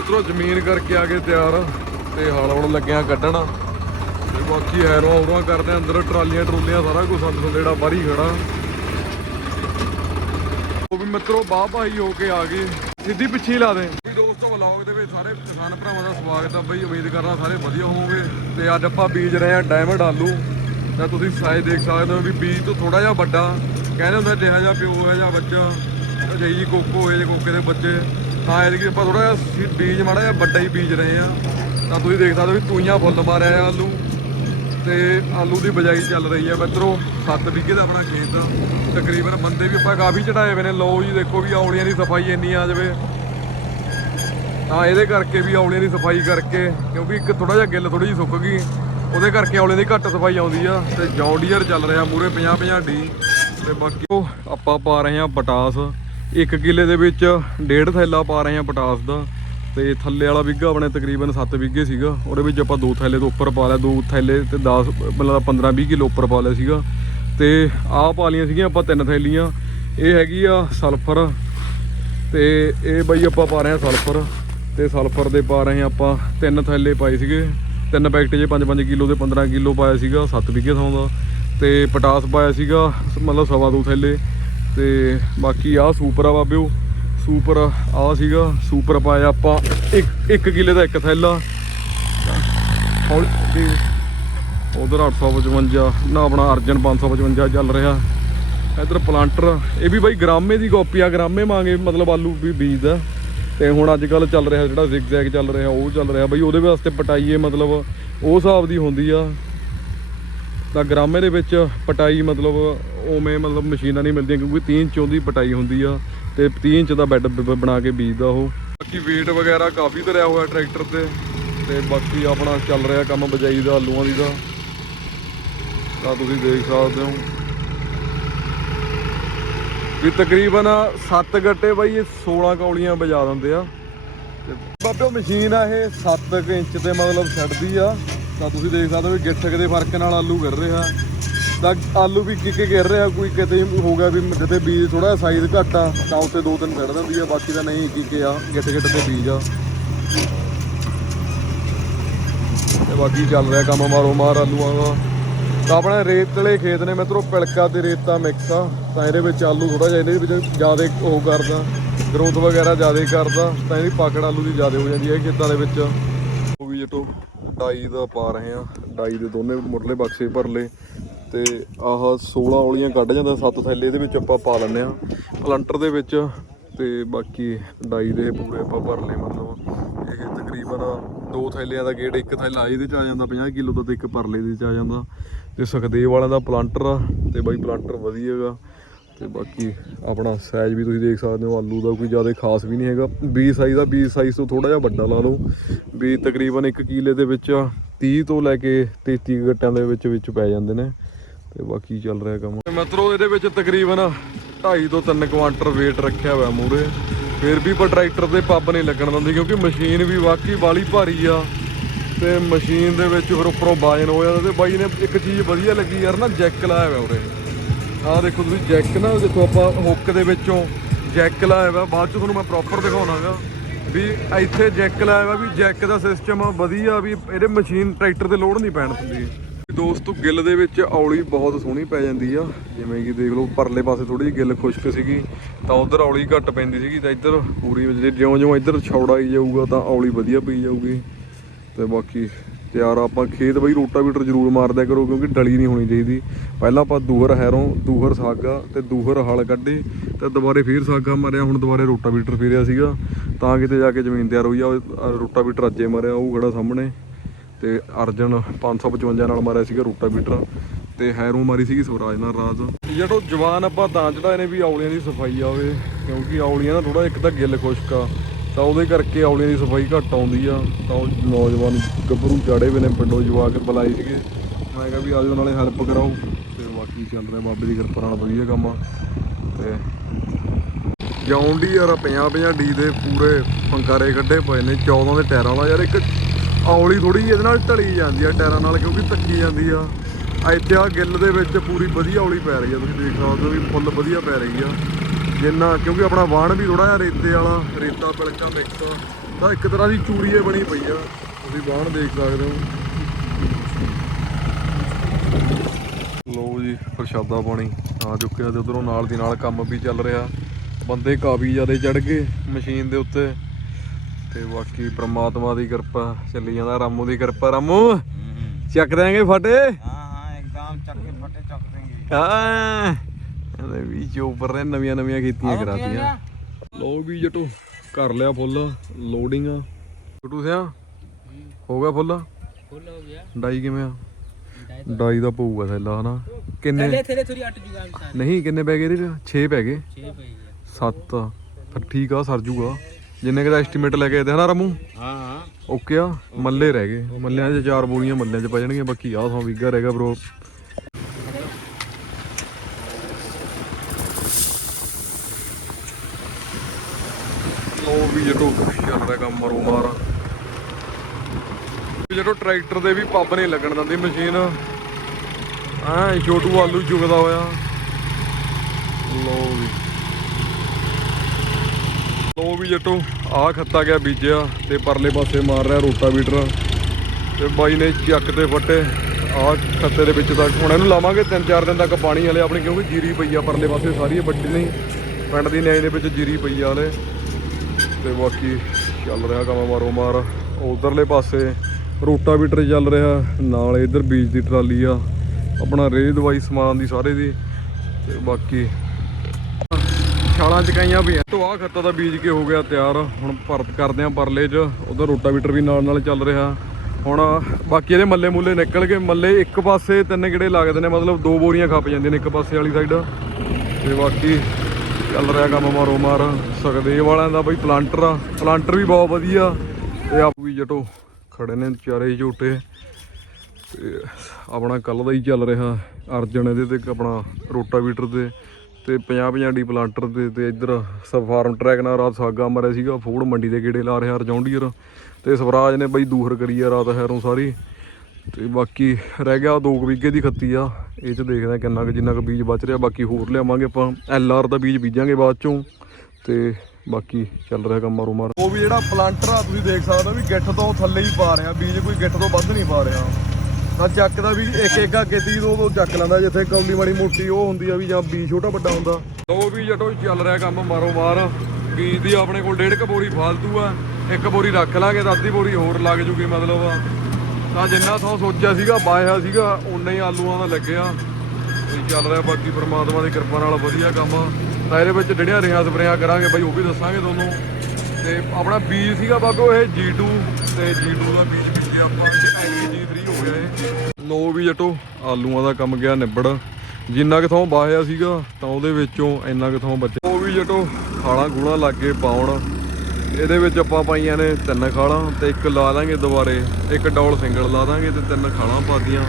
ਮਿੱਤਰੋ, ਜ਼ਮੀਨ ਕਰਕੇ ਆ ਗਏ ਤਿਆਰ ਤੇ ਹਾਲ ਹੁਣ ਲੱਗਿਆ ਕੱਢਣ। ਤੇ ਬਾਕੀ ਐਰੋ ਔਰੋਂ ਕਰਦੇ ਅੰਦਰ ਟਰਾਲੀਆਂ ਟਰੂਲੀਆਂ ਸਾਰਾ ਕੁਝ ਸੰਦ ਸੰਦੇੜਾ ਬਾਹਰੀ ਖੜਾ। ਉਹ ਵੀ ਮਿੱਤਰੋ, ਬਾਹ ਭਾਈ ਹੋ ਕੇ ਆ ਗਏ। ਸਿੱਧੀ ਪਿੱਛੇ ਲਾ ਦੇ। ਵੀ ਦੋਸਤੋ ਵਲੌਗ ਦੇ ਵਿੱਚ ਸਾਰੇ ਕਿਸਾਨ ਭਰਾਵਾਂ ਦਾ ਸਵਾਗਤ ਆ ਬਈ। ਉਮੀਦ ਕਰਦਾ ਸਾਰੇ ਵਧੀਆ ਹੋਵੋਗੇ। ਤੇ ਅੱਜ ਆਪਾਂ ਬੀਜ ਰਹੇ ਆ ਡਾਇਮੰਡ ਆਲੂ। ਤਾਂ ਤੁਸੀਂ ਸਾਈਜ਼ ਦੇਖ ਸਕਦੇ ਹੋ ਵੀ ਬੀਜ ਤੋਂ ਥੋੜਾ ਜਿਹਾ ਵੱਡਾ। ਕਹਿੰਦੇ ਹੁੰਦੇ ਜਿਹਾ ਜਿਹਾ ਪਿਓ ਹੈ ਜਾਂ ਬੱਚਾ। ਅਜਿਹੀ ਕੋਕੋ ਹੋਏ ਜੇ ਕੋਕੇ ਦੇ ਬੱਚੇ। ਤਾਂ ਇਹਦੇ ਆਪਾਂ ਥੋੜਾ ਜਿਹਾ ਬੀਜ ਮਾੜਾ ਜਿਹਾ ਵੱਡਾ ਹੀ ਬੀਜ ਰਹੇ ਆ ਤਾਂ ਤੁਸੀਂ ਦੇਖ ਸਕਦੇ ਹੋ ਵੀ ਤੂਈਆਂ ਫੁੱਲ ਮਾਰਿਆ ਆ ਆਲੂ। ਤੇ ਆਲੂ ਦੀ ਬਜਾਈ ਚੱਲ ਰਹੀ ਹੈ। ਮਿੱਤਰੋ 7 ਵਿਗੇ ਦਾ ਆਪਣਾ ਖੇਤ ਆ। ਤਕਰੀਬਨ ਬੰਦੇ ਵੀ ਆਪਾਂ ਕਾਫੀ ਚੜਾਏ ਹੋਏ ਨੇ। ਲਓ ਜੀ, ਦੇਖੋ ਵੀ ਔਲੀਆਂ ਦੀ ਸਫ਼ਾਈ ਇੰਨੀ ਆ ਜਾਵੇ। ਤਾਂ ਇਹਦੇ ਕਰਕੇ ਵੀ ਔਲੀਆਂ ਦੀ ਸਫ਼ਾਈ ਕਰਕੇ, ਕਿਉਂਕਿ ਇੱਕ ਥੋੜਾ ਜਿਹਾ ਗਿੱਲ ਥੋੜੀ ਜਿਹੀ ਸੁੱਕ ਗਈ। ਉਹਦੇ ਕਰਕੇ ਔਲੇ ਦੀ ਘੱਟ ਸਫ਼ਾਈ ਆਉਂਦੀ ਆ। ਤੇ ਜੌਂਡੀਅਰ ਚੱਲ ਰਿਹਾ ਮੂਰੇ 50 50 ਡੀ। ਤੇ ਬਾਕੀ ਉਹ ਆਪਾਂ ਪਾ ਰਹੇ ਆ ਪਟਾਸ। ਇੱਕ ਕਿੱਲੇ ਦੇ ਵਿੱਚ ਡੇਢ ਥੈਲਾ ਪਾ ਰਹੇ ਆ ਪਟਾਸ ਦਾ ਤੇ ਥੱਲੇ ਵਾਲਾ ਵਿੱਗਾ ਆਪਣੇ ਤਕਰੀਬਨ 7 ਵਿੱਗੇ ਸੀਗਾ, ਉਹਦੇ ਵਿੱਚ ਆਪਾਂ ਦੋ ਥੈਲੇ ਤੋਂ ਉੱਪਰ ਪਾ ਲਿਆ, ਦੋ ਥੈਲੇ ਤੇ 10 ਮਤਲਬ 15 20 ਕਿਲੋ ਉੱਪਰ ਪਾ ਲਿਆ ਸੀਗਾ। ਤੇ ਆਹ ਪਾ ਲਈਆਂ ਸੀਗੀਆਂ ਆਪਾਂ ਤਿੰਨ ਥੈਲੀਆਂ, ਇਹ ਹੈਗੀ ਆ ਸਲਫਰ ਤੇ ਇਹ ਬਈ ਆਪਾਂ ਪਾ ਰਹੇ ਆ ਸਲਫਰ ਤੇ ਸਲਫਰ ਦੇ ਪਾ ਰਹੇ ਆ ਆਪਾਂ ਤਿੰਨ ਥੈਲੇ ਪਾਏ ਸੀਗੇ, ਤਿੰਨ ਪੈਕਟ ਜੇ 5-5 ਕਿਲੋ ਦੇ 15 ਕਿਲੋ ਪਾਇਆ ਸੀਗਾ 7 ਵਿਗੇ ਥਾਂ ਦਾ ਤੇ ਪਟਾਸ ਪਾਇਆ ਸੀਗਾ, ਮਤਲਬ ਸਵਾ ਦੋ ਥੈਲੇ। ਤੇ ਬਾਕੀ ਆਹ ਸੁਪਰ ਆ ਬਾਬਿਓ। ਸੁਪਰ ਆ ਸੀਗਾ, ਸੁਪਰ ਪਾਇਆ ਆਪਾਂ 1 1 ਕਿਲੇ ਦਾ ਇੱਕ ਥੈਲਾ। ਹੌਲੀ ਉਧਰ 855 ਨਾ ਆਪਣਾ ਅਰਜਨ 555 ਚੱਲ ਰਿਹਾ। ਇਧਰ ਪਲਾਂਟਰ, ਇਹ ਵੀ ਬਾਈ ਗ੍ਰਾਮੇ ਦੀ ਕਾਪੀ ਆ, ਗ੍ਰਾਮੇ ਮੰਗੇ ਮਤਲਬ ਆਲੂ ਵੀ ਬੀਜਦਾ। ਤੇ ਹੁਣ ਅੱਜ ਕੱਲ ਚੱਲ ਰਿਹਾ ਜਿਹੜਾ ਜ਼ਿਗਜ਼ੈਗ ਚੱਲ ਰਿਹਾ, ਉਹ ਚੱਲ ਰਿਹਾ। ਬਈ ਉਹਦੇ ਵਾਸਤੇ ਪਟਾਈਏ ਮਤਲਬ ਉਹ ਹਿਸਾਬ ਦੀ ਹੁੰਦੀ ਆ। ਤਾਂ ਗ੍ਰਾਮੇ ਦੇ ਵਿੱਚ ਪਟਾਈ ਮਤਲਬ ਉਵੇਂ ਮਤਲਬ ਮਸ਼ੀਨਾਂ ਨਹੀਂ ਮਿਲਦੀਆਂ ਕਿਉਂਕਿ 3 ਇੰਚ ਉਹਦੀ ਪਟਾਈ ਹੁੰਦੀ ਆ ਤੇ 30 ਇੰਚ ਦਾ ਬੈੱਡ ਬਣਾ ਕੇ ਬੀਜਦਾ ਉਹ। ਬਾਕੀ weight ਵਗੈਰਾ ਕਾਫੀ ਧਰਿਆ ਹੋਇਆ ਟਰੈਕਟਰ ਤੇ ਤੇ ਬਾਕੀ ਆਪਣਾ ਚੱਲ ਰਿਹਾ ਕੰਮ ਬਜਾਈ ਦਾ, ਆਲੂਆਂ ਦੀ ਦਾ। ਤਾਂ ਤੁਸੀਂ ਦੇਖ ਸਕਦੇ ਹੋ। ਵੀ ਤਕਰੀਬਨ 7 ਗੱਟੇ ਬਾਈ, ਇਹ 16 ਕੌਲੀਆਂ ਵਜਾ ਦਿੰਦੇ ਆ। ਤੇ ਬਾਬੇ, ਉਹ ਮਸ਼ੀਨ ਆ ਇਹ 7 ਇੰਚ ਤੇ ਮਤਲਬ ਛੱਡਦੀ ਆ। ਤਾਂ ਤੁਸੀਂ ਦੇਖ ਸਕਦੇ ਹੋ ਵੀ ਗਿੱਠਕ ਦੇ ਫ਼ਰਕ ਨਾਲ ਆਲੂ ਕਰ ਰਿਹਾ। ਤਾਂ ਆਲੂ ਵੀ ਕਿੱਕੇ ਗਿਰ ਰਿਹਾ, ਕੋਈ ਕਿਤੇ ਹੋ ਗਿਆ ਵੀ ਜਿੱਤੇ ਬੀਜ ਥੋੜਾ ਸਾਈਜ਼ ਘੱਟ ਆ, ਤਾਂ ਉੱਤੇ ਦੋ ਤਿੰਨ ਛੱਡ ਦਿੰਦੀ ਆ, ਬਾਕੀ ਤਾਂ ਨਹੀਂ ਕਿੱਕੇ ਆ, ਗਿੱਟ ਗਿੱਟ ਤੇ ਬੀਜ ਆ। ਤੇ ਬਾਕੀ ਚੱਲ ਰਿਹਾ ਕੰਮ ਮਾਰੋ ਮਾਰ ਆਲੂਆਂ ਦਾ। ਤਾਂ ਆਪਣੇ ਰੇਤਲੇ ਖੇਤ ਨੇ ਮਿੱਤਰੋ, ਪਿਲਕਾ ਤੇ ਰੇਤਾ ਮਿਕਸ ਆ। ਤਾਂ ਇਹਦੇ ਵਿੱਚ ਆਲੂ ਥੋੜਾ ਜਿਹਾ, ਇਹਦੇ ਵਿੱਚ ਜ਼ਿਆਦਾ ਉਹ ਕਰਦਾ ਗਰੋਥ ਵਗੈਰਾ ਜ਼ਿਆਦਾ ਕਰਦਾ, ਤਾਂ ਇਹਦੀ ਪਾਕੜ ਆਲੂ ਦੀ ਜ਼ਿਆਦਾ ਹੋ ਜਾਂਦੀ ਹੈ ਖੇਤਾਂ ਦੇ ਵਿੱਚ। ਉਹ ਵੀ ਜਟੋ, ਡਾਈ ਦਾ ਪਾ ਰਹੇ ਆ। ਡਾਈ ਦੇ ਦੋਨੇ ਮੁਰਲੇ ਬਕਸੇ ਭਰ ਲਏ ਤੇ ਆਹ 16 ਔਲੀਆਂ ਕੱਢ ਜਾਂਦਾ, ਸੱਤ ਥੈਲੇ ਇਹਦੇ ਵਿੱਚ ਆਪਾਂ ਪਾ ਲੈਂਦੇ ਆ ਪਲੰਟਰ ਦੇ ਵਿੱਚ ਤੇ ਬਾਕੀ ਡਾਈ ਦੇ ਪੂਰੇ ਆਪਾਂ ਭਰ ਲਏ ਮਤਲਬ ਇਹ ਤਕਰੀਬਨ ਦੋ ਥੈਲਿਆਂ ਦਾ ਗੇਟ ਇੱਕ ਥੈਲਾ ਇਹਦੇ ਚ ਆ ਜਾਂਦਾ 50 ਕਿਲੋ ਦਾ ਤੇ ਇੱਕ ਪਰਲੇ ਦੇ ਚ ਆ ਜਾਂਦਾ। ਤੇ ਸੁਖਦੇਵ ਵਾਲਿਆਂ ਦਾ ਪਲਾਂਟਰ ਆ, ਤੇ ਬਾਈ ਪਲਾਂਟਰ ਵਧੀਆ ਹੈਗਾ ਤੇ ਬਾਕੀ ਆਪਣਾ ਸਾਈਜ਼ ਵੀ ਤੁਸੀਂ ਦੇਖ ਸਕਦੇ ਹੋ, ਆਲੂ ਦਾ ਕੋਈ ਜ਼ਿਆਦਾ ਖਾਸ ਵੀ ਨਹੀਂ ਹੈਗਾ। 20 ਸਾਈਜ਼ ਦਾ 20 ਸਾਈਜ਼ ਤੋਂ ਥੋੜਾ ਜਿਹਾ ਵੱਡਾ ਲਾ ਲਓ। ਵੀ ਤਕਰੀਬਨ 1 ਕਿਲੇ ਦੇ ਵਿੱਚ 30 ਤੋਂ ਲੈ ਕੇ 33 ਗੱਟਿਆਂ ਦੇ ਵਿੱਚ ਵਿੱਚ ਪੈ ਜਾਂਦੇ ਨੇ। ਤੇ ਬਾਕੀ ਚੱਲ ਰਿਹਾ ਕੰਮ। ਮਿੱਤਰੋ, ਇਹਦੇ ਵਿੱਚ ਤਕਰੀਬਨ 2.5 ਤੋਂ 3 ਕੁਆਂਟਲ weight ਰੱਖਿਆ ਹੋਇਆ ਮੂਰੇ ਫਿਰ ਵੀ ਪਰ ਟਰੈਕਟਰ ਦੇ ਪੱਬ ਨਹੀਂ ਲੱਗਣ ਦਿੰਦੇ, ਕਿਉਂਕਿ ਮਸ਼ੀਨ ਵੀ ਵਾਕਈ ਬਾਲੀ ਭਾਰੀ ਆ। ਤੇ ਮਸ਼ੀਨ ਦੇ ਵਿੱਚ ਫਿਰ ਉੱਪਰੋਂ ਬਾਜਨ ਹੋ ਜਾਂਦਾ ਤੇ ਬਾਈ ਨੇ ਇੱਕ ਚੀਜ਼ ਵਧੀਆ ਲੱਗੀ ਯਾਰ, ਨਾ ਜੈਕ ਲਾਇਆ ਹੋਇਆ ਉਰੇ। ਆਹ ਦੇਖੋ ਤੁਸੀਂ ਜੈਕ ਨਾ, ਦੇਖੋ ਆਪਾਂ ਹੁੱਕ ਦੇ ਵਿੱਚੋਂ ਜੈਕ ਲਾਇਆ ਹੋਇਆ, ਬਾਅਦ ਚ ਤੁਹਾਨੂੰ ਮੈਂ ਪ੍ਰੋਪਰ ਦਿਖਾਉਣਾਗਾ ਵੀ ਇੱਥੇ ਜੈਕ ਲਾਇਆ ਹੋਇਆ ਵੀ ਜੈਕ ਦਾ ਸਿਸਟਮ ਵਧੀਆ ਵੀ ਇਹਦੇ ਮਸ਼ੀਨ ਟਰੈਕਟਰ ਤੇ ਲੋਡ ਨਹੀਂ ਪੈਣ ਦਿੰਦੀ। ਦੋਸਤੋ, ਗਿੱਲ ਦੇ ਵਿੱਚ ਔਲੀ ਬਹੁਤ ਸੋਹਣੀ ਪੈ ਜਾਂਦੀ ਆ। ਜਿਵੇਂ ਕਿ ਦੇਖ ਲਓ, ਪਰਲੇ ਪਾਸੇ ਥੋੜੀ ਜਿਹੀ ਗਿੱਲ ਖੁਸ਼ਕ ਸੀਗੀ, ਤਾਂ ਉਧਰ ਔਲੀ ਘੱਟ ਪੈਂਦੀ ਸੀਗੀ, ਤਾਂ ਇੱਧਰ ਪੂਰੀ ਜਿਉਂ ਜਿਉਂ ਇੱਧਰ ਛੌੜਾਈ ਜਾਊਗਾ, ਤਾਂ ਔਲੀ ਵਧੀਆ ਪਈ ਜਾਊਗੀ। ਤੇ ਬਾਕੀ ਤਿਆਰ ਆਪਾਂ ਖੇਤ, ਬਈ ਰੋਟਾਵੀਟਰ ਜ਼ਰੂਰ ਮਾਰਦਿਆ ਕਰੋ, ਕਿਉਂਕਿ ਡਲੀ ਨਹੀਂ ਹੋਣੀ ਚਾਹੀਦੀ। ਪਹਿਲਾਂ ਆਪਾਂ ਦੂਹਰ ਹੈਰੋਂ, ਦੂਹਰ ਸਾਗਾ ਤੇ ਦੂਹਰ ਹਲ ਕੱਢੇ, ਤੇ ਦੁਬਾਰੇ ਫੇਰ ਸਾਗਾ ਮਾਰਿਆ, ਹੁਣ ਦੁਬਾਰੇ ਰੋਟਾਵੀਟਰ ਫੇਰਿਆ ਸੀਗਾ। ਤਾਂ ਕਿਤੇ ਜਾ ਕੇ ਜ਼ਮੀਨ ਤਿਆਰ ਹੋਈ ਆ, ਉਹ ਰੋਟਾਵੀਟਰ ਅੱਜੇ ਮਾਰਿਆ, ਉਹ ਖੜਾ ਸਾਹਮਣੇ। ਤੇ ਅਰਜਨ 555 ਨਾਲ ਮਾਰਿਆ ਸੀਗਾ ਰੂਟਾ ਰੋਟਾਵੀਟਰ ਤੇ ਹੈਰੋਂ ਮਾਰੀ ਸੀਗੀ ਸਵਰਾਜ ਨਾਲ ਰਾਜ। ਜਿਹੜੋ ਜਵਾਨ ਆਪਾਂ ਤਾਂ ਚੜਾਏ ਨੇ ਵੀ ਔਲੀਆਂ ਦੀ ਸਫ਼ਾਈ ਆਵੇ, ਕਿਉਂਕਿ ਔਲੀਆਂ ਨਾ ਥੋੜਾ ਇੱਕ ਤਾਂ ਗਿੱਲ ਖੁਸ਼ਕ ਆ। ਤਾਂ ਉਹਦੇ ਕਰਕੇ ਔਲੀਆਂ ਦੀ ਸਫ਼ਾਈ ਘੱਟ ਆਉਂਦੀ ਆ। ਤਾਂ ਉਹ ਨੌਜਵਾਨ ਗੱਭਰੂ ਚਾੜੇ ਵੇ ਨੇ, ਪਿੰਡੋਂ ਜਵਾਕ ਬੁਲਾਏ ਸੀਗੇ। ਮੈਂ ਕਿਹਾ ਵੀ ਆਜੋ ਨਾਲੇ ਹੈਲਪ ਕਰਾਓ। ਤੇ ਬਾਕੀ ਚੱਲ ਰਿਹਾ ਬਾਬੇ ਦੀ ਕਿਰਪਾ ਨਾਲ ਵਧੀਆ ਕੰਮ ਆ। ਤੇ ਜੌਂਡੀ ਯਾਰ 50 50 ਡੀ ਦੇ ਪੂਰੇ ਪੰਕਾਰੇ ਕੱਢੇ ਪਏ ਨੇ 14 ਦੇ ਟਾਇਰਾਂ ਵਾਲਾ ਯਾਰ ਇੱਕ ਔਲੀ ਥੋੜੀ ਜਿਹੀ ਇਹਦੇ ਨਾਲ ਢਲੀ ਜਾਂਦੀ ਆ, ਟਾਇਰਾਂ ਨਾਲ ਕਿਉਂਕਿ ਧੱਕੀ ਜਾਂਦੀ ਆ। ਆ ਇੱਥੇ ਆ ਗਿੱਲ ਦੇ ਵਿੱਚ ਪੂਰੀ ਵਧੀਆ ਔਲੀ ਪੈ ਰਹੀ ਆ, ਤੁਸੀਂ ਦੇਖ ਸਕਦੇ ਹੋ ਵੀ ਫੁੱਲ ਵਧੀਆ ਪੈ ਰਹੀ ਆ। ਜਿੰਨਾ ਕਿਉਂਕਿ ਆਪਣਾ ਵਾਣ ਵੀ ਥੋੜਾ ਜਿਹਾ ਰੇਤੇ ਵਾਲਾ, ਰੇਤਾ ਪਿਲਕਾ ਮਿਕਸ ਤਾਂ ਇੱਕ ਤਰ੍ਹਾਂ ਦੀ ਚੂੜੀਏ ਬਣੀ ਪਈ ਆ, ਤੁਸੀਂ ਬਾਹਣ ਦੇਖ ਸਕਦੇ ਹੋ। ਲੋ ਜੀ, ਪ੍ਰਸ਼ਾਦਾ ਪਾਣੀ ਆ ਚੁੱਕਿਆ ਤੇ ਉਧਰੋਂ ਨਾਲ ਦੀ ਨਾਲ ਕੰਮ ਵੀ ਚੱਲ ਰਿਹਾ। ਬੰਦੇ ਕਾਫੀ ਜ਼ਿਆਦਾ ਚੜ ਗਏ ਮਸ਼ੀਨ ਦੇ ਉੱਤੇ। ਤੇ ਬਾਕੀ ਪ੍ਰਮਾਤਮਾ ਦੀ ਕਿਰਪਾ ਚੱਲੀ ਜਾਂਦਾ ਰਾਮੂ ਦੀ ਕਿਰਪਾ। ਰਾਮੂ ਚੱਕ ਦੇਾਂਗੇ ਫਟੇ? ਹਾਂ ਹਾਂ ਇੱਕਦਮ ਚੱਕ ਕੇ ਫਟੇ ਚੱਕ ਦੇਾਂਗੇ। ਹਾਂ। ਇਹਦੇ ਵੀ ਚੋਪਰ ਕਰ ਲਿਆ ਫੁੱਲ ਲੋਡਿੰਗ ਛੋਟੂ ਸਿਆ ਹੋ ਗਿਆ ਫੁੱਲ? ਡਾਈ ਕਿਵੇਂ ਆ? ਡਾਈ ਦਾ ਪਊਗਾ ਥੈਲਾ ਹਨਾ? ਕਿੰਨੇ? ਨਹੀਂ ਕਿੰਨੇ ਪੈ ਗਏ ਇਹਦੇ ਪੈ ਗਏ। 6 ਪੈ ਗਏ। 7 ਫਿਰ ਠੀਕ ਆ ਸਰ ਜੂਗਾ। ਜਿੰਨੇ ਕੁ ਐਸਟੀਮੇਟ ਲੈ ਕੇ ਆਏ ਹਨਾ ਰਾਮੂ? ਹਾਂ ਹਾਂ। ਓਕੇ ਆ ਮੱਲੇ ਰਹਿ ਗਏ। ਮੱਲਿਆਂ 'ਚ ਚਾਰ ਬੋਰੀਆਂ ਮੱਲਿਆਂ 'ਚ ਪੈ ਜਾਣਗੀਆਂ ਬਾਕੀ ਆਹ ਸੌ ਵੀਗਾ ਰਹਿ ਗਿਆ ਲੋ ਵੀ ਜਟੋ ਚੱਲ ਰਿਹਾ ਕੰਮ ਮਰੋ ਮਾਰ। ਜਦੋਂ ਟਰੈਕਟਰ ਦੇ ਵੀ ਪੱਬ ਨਹੀਂ ਲੱਗਣ ਦਿੰਦੀ ਮਸ਼ੀਨ। ਐ ਛੋਟੂ ਆਲੂ ਚੁਗਦਾ ਹੋਇਆ। ਲੋ ਵੀ ਲੋ ਵੀ ਜੱਟੋ ਆਹ ਖੱਤਾ ਗਿਆ ਬੀਜਿਆ ਤੇ ਪਰਲੇ ਪਾਸੇ ਮਾਰ ਰਿਹਾ ਰੋਟਾਵੀਟਰ। ਤੇ ਬਾਈ ਨੇ ਚੱਕ ਤੇ ਫੱਟੇ। ਆਹ ਖੱਤੇ ਦੇ ਵਿੱਚ ਤੱਕ ਹੁਣ ਇਹਨੂੰ ਲਾਵਾਂਗੇ ਤਿੰਨ ਚਾਰ ਦਿਨ ਤੱਕ ਪਾਣੀ ਹਲੇ ਆਪਣੀ, ਕਿਉਂਕਿ ਜੀਰੀ ਪਈ ਆ ਪਰਲੇ ਪਾਸੇ ਸਾਰੀ ਵੱਡੀ ਨਹੀਂ। ਪਿੰਡ ਦੀ ਨਿਆਈ ਦੇ ਵਿੱਚ ਜੀਰੀ ਪਈ ਆ ਹਲੇ। ਤੇ ਬਾਕੀ ਚੱਲ ਰਿਹਾ ਕੰਮ ਮਾਰੋ ਮਾਰ ਉਧਰਲੇ ਪਾਸੇ ਰੋਟਾਵੀਟਰ ਚੱਲ ਰਿਹਾ, ਨਾਲ ਇਧਰ ਬੀਜ ਦੀ ਟਰਾਲੀ ਆ। ਆਪਣਾ ਰੇਹ ਦਵਾਈ ਸਮਾਨ ਦੀ ਸਾਰੇ ਦੀ। ਤੇ ਬਾਕੀ ਛਾਲਾਂ ਚਕਾਈਆਂ ਵੀ ਤੋਂ ਆਹ ਖੱਤਾ ਦਾ ਬੀਜ ਕੇ ਹੋ ਗਿਆ ਤਿਆਰ। ਹੁਣ ਭਰਤ ਕਰਦੇ ਆ ਪਰਲੇ 'ਚ। ਉਧਰ ਰੋਟਾਵੀਟਰ ਵੀ ਨਾਲ ਨਾਲ ਚੱਲ ਰਿਹਾ। ਹੁਣ ਬਾਕੀ ਇਹਦੇ ਮੱਲੇ ਮੁੱਲੇ ਨਿਕਲ ਕੇ ਮੱਲੇ ਇੱਕ ਪਾਸੇ ਤਿੰਨ ਗੇੜੇ ਲੱਗਦੇ ਨੇ। ਮਤਲਬ ਦੋ ਬੋਰੀਆਂ ਖੱਪ ਜਾਂਦੀਆਂ ਨੇ ਇੱਕ ਪਾਸੇ ਵਾਲੀ ਸਾਈਡ ਤੇ ਬਾਕੀ ਚੱਲ ਰਿਹਾ ਕੰਮ ਮਾਰੋ ਮਾਰ। ਸੁਖਦੇਵ ਵਾਲਿਆਂ ਦਾ ਬਈ ਪਲਾਂਟਰ ਆ। ਪਲਾਂਟਰ ਵੀ ਬਹੁਤ ਵਧੀਆ। ਤੇ ਆਪ ਵੀ ਜਟੋ ਖੜੇ ਨੇ ਚਾਰੇ ਝੂਟੇ। ਤੇ ਆਪਣਾ ਕੱਲ ਦਾ ਹੀ ਚੱਲ ਰਿਹਾ। ਅਰਜਨ ਇਹਦੇ ਤੇ ਆਪਣਾ ਰੋਟਾਵੀਟਰ ਤੇ ਤੇ 50 50 ਡੀ ਪਲਾਂਟਰ ਤੇ ਤੇ ਇੱਧਰ ਸਫਾਰਮ ਟਰੈਕ ਨਾਲ ਰਾਤ ਸਾਗਾ ਮਰਿਆ ਸੀਗਾ, ਫੂਡ ਮੰਡੀ ਦੇ ਗੇੜੇ ਲਾ ਰਿਹਾ ਰਜੌਂਡੀਅਰ। ਤੇ ਸਵਰਾਜ ਨੇ ਬਈ ਦੂਹਰ ਕਰੀ ਆ ਰਾਤ ਹੈਰੋਂ ਸਾਰੀ। ਤੇ ਬਾਕੀ ਰਹਿ ਗਿਆ 2 ਵਿਗੇ ਦੀ ਖੱਤੀ ਆ। ਇਹ ਚ ਦੇਖਦੇ ਆ ਕਿੰਨਾ ਕੁ, ਜਿੰਨਾ ਕੁ ਬੀਜ ਬਚ ਰਿਹਾ, ਬਾਕੀ ਹੋਰ ਲਿਆਵਾਂਗੇ ਆਪਾਂ। ਐਲ ਆਰ ਦਾ ਬੀਜ ਬੀਜਾਂਗੇ ਬਾਅਦ ਚੋਂ। ਤੇ ਬਾਕੀ ਚੱਲ ਰਿਹਾ ਕੰਮ ਮਾਰੋ ਮਾਰ। ਉਹ ਵੀ ਜਿਹੜਾ ਪਲਾਂਟਰ ਆ, ਤੁਸੀਂ ਦੇਖ ਸਕਦੇ ਹੋ ਵੀ ਗਿੱਠ ਤੋਂ ਥੱਲੇ ਹੀ ਪਾ ਰਿਹਾ, ਬੀਜ ਕੋਈ ਗਿੱਠ ਤੋਂ ਵੱਧ ਨਹੀਂ ਪਾ ਰਿਹਾ। ਤਾਂ ਚੱਕਦਾ ਵੀ ਇੱਕ ਇੱਕ ਅੱਗੇ ਤੀ ਦੋ ਦੋ ਚੱਕ ਲੈਂਦਾ, ਜਿੱਥੇ ਕੌਲੀ ਮਾੜੀ ਮੋਟੀ ਉਹ ਹੁੰਦੀ ਆ ਵੀ ਜਾਂ ਬੀਜ ਛੋਟਾ ਵੱਡਾ ਹੁੰਦਾ। ਉਹ ਵੀ ਜਟੋ, ਚੱਲ ਰਿਹਾ ਕੰਮ ਮਾਰੋ ਮਾਰ। ਬੀਜ ਦੀ ਆਪਣੇ ਕੋਲ ਡੇਢ ਕੁ ਬੋਰੀ ਫਾਲਤੂ ਆ, ਇੱਕ ਬੋਰੀ ਰੱਖ ਲਾਂਗੇ ਤਾਂ ਅੱਧੀ ਬੋਰੀ ਹੋਰ ਲੱਗ ਜੂਗੀ ਮਤਲਬ। ਤਾਂ ਜਿੰਨਾ ਥਾਂ ਸੋਚਿਆ ਸੀਗਾ ਬਾਇਆ ਸੀਗਾ ਉਨਾ ਹੀ ਆਲੂਆਂ ਦਾ ਲੱਗਿਆ। ਤੇ ਚੱਲ ਰਿਹਾ ਬਾਕੀ ਪਰਮਾਤਮਾ ਦੀ ਕਿਰਪਾ ਨਾਲ ਵਧੀਆ ਕੰਮ। ਆ। ਤਾਂ ਇਹਦੇ ਵਿੱਚ ਜਿਹੜੀਆਂ ਰਿਆਂ ਸਪਰੇਆਂ ਕਰਾਂਗੇ ਬਾਈ, ਉਹ ਵੀ ਦੱਸਾਂਗੇ ਤੁਹਾਨੂੰ। ਤੇ ਆਪਣਾ ਬੀਜ ਸੀਗਾ ਬਾਬੋ ਇਹ G2 ਤੇ G2 ਦਾ ਬੀਜ ਬੀਜਿਆ ਆਪਾਂ। G3 ਹੋ ਲੋ ਵੀ ਜਟੋ, ਆਲੂਆਂ ਦਾ ਕੰਮ ਗਿਆ ਨਿਬੜ। ਜਿੰਨਾ ਕਿਥੋਂ ਬਾਹਿਆ ਸੀਗਾ, ਤਾਂ ਉਹਦੇ ਵਿੱਚੋਂ ਇੰਨਾ ਕਿਥੋਂ ਬਚਿਆ। ਉਹ ਵੀ ਜਟੋ, ਖਾਲਾਂ ਗੂਣਾ ਲੱਗ ਕੇ ਪਾਉਣ। ਇਹਦੇ ਵਿੱਚ ਆਪਾਂ ਪਾਈਆਂ ਨੇ ਤਿੰਨ ਖਾਲਾਂ ਤੇ ਇੱਕ ਲਾ ਦਾਂਗੇ ਦੁਬਾਰੇ, ਇੱਕ ਡੌਲ ਸਿੰਗਲ ਲਾ ਦਾਂਗੇ ਤੇ ਤਿੰਨ ਖਾਲਾਂ ਪਾਦੀਆਂ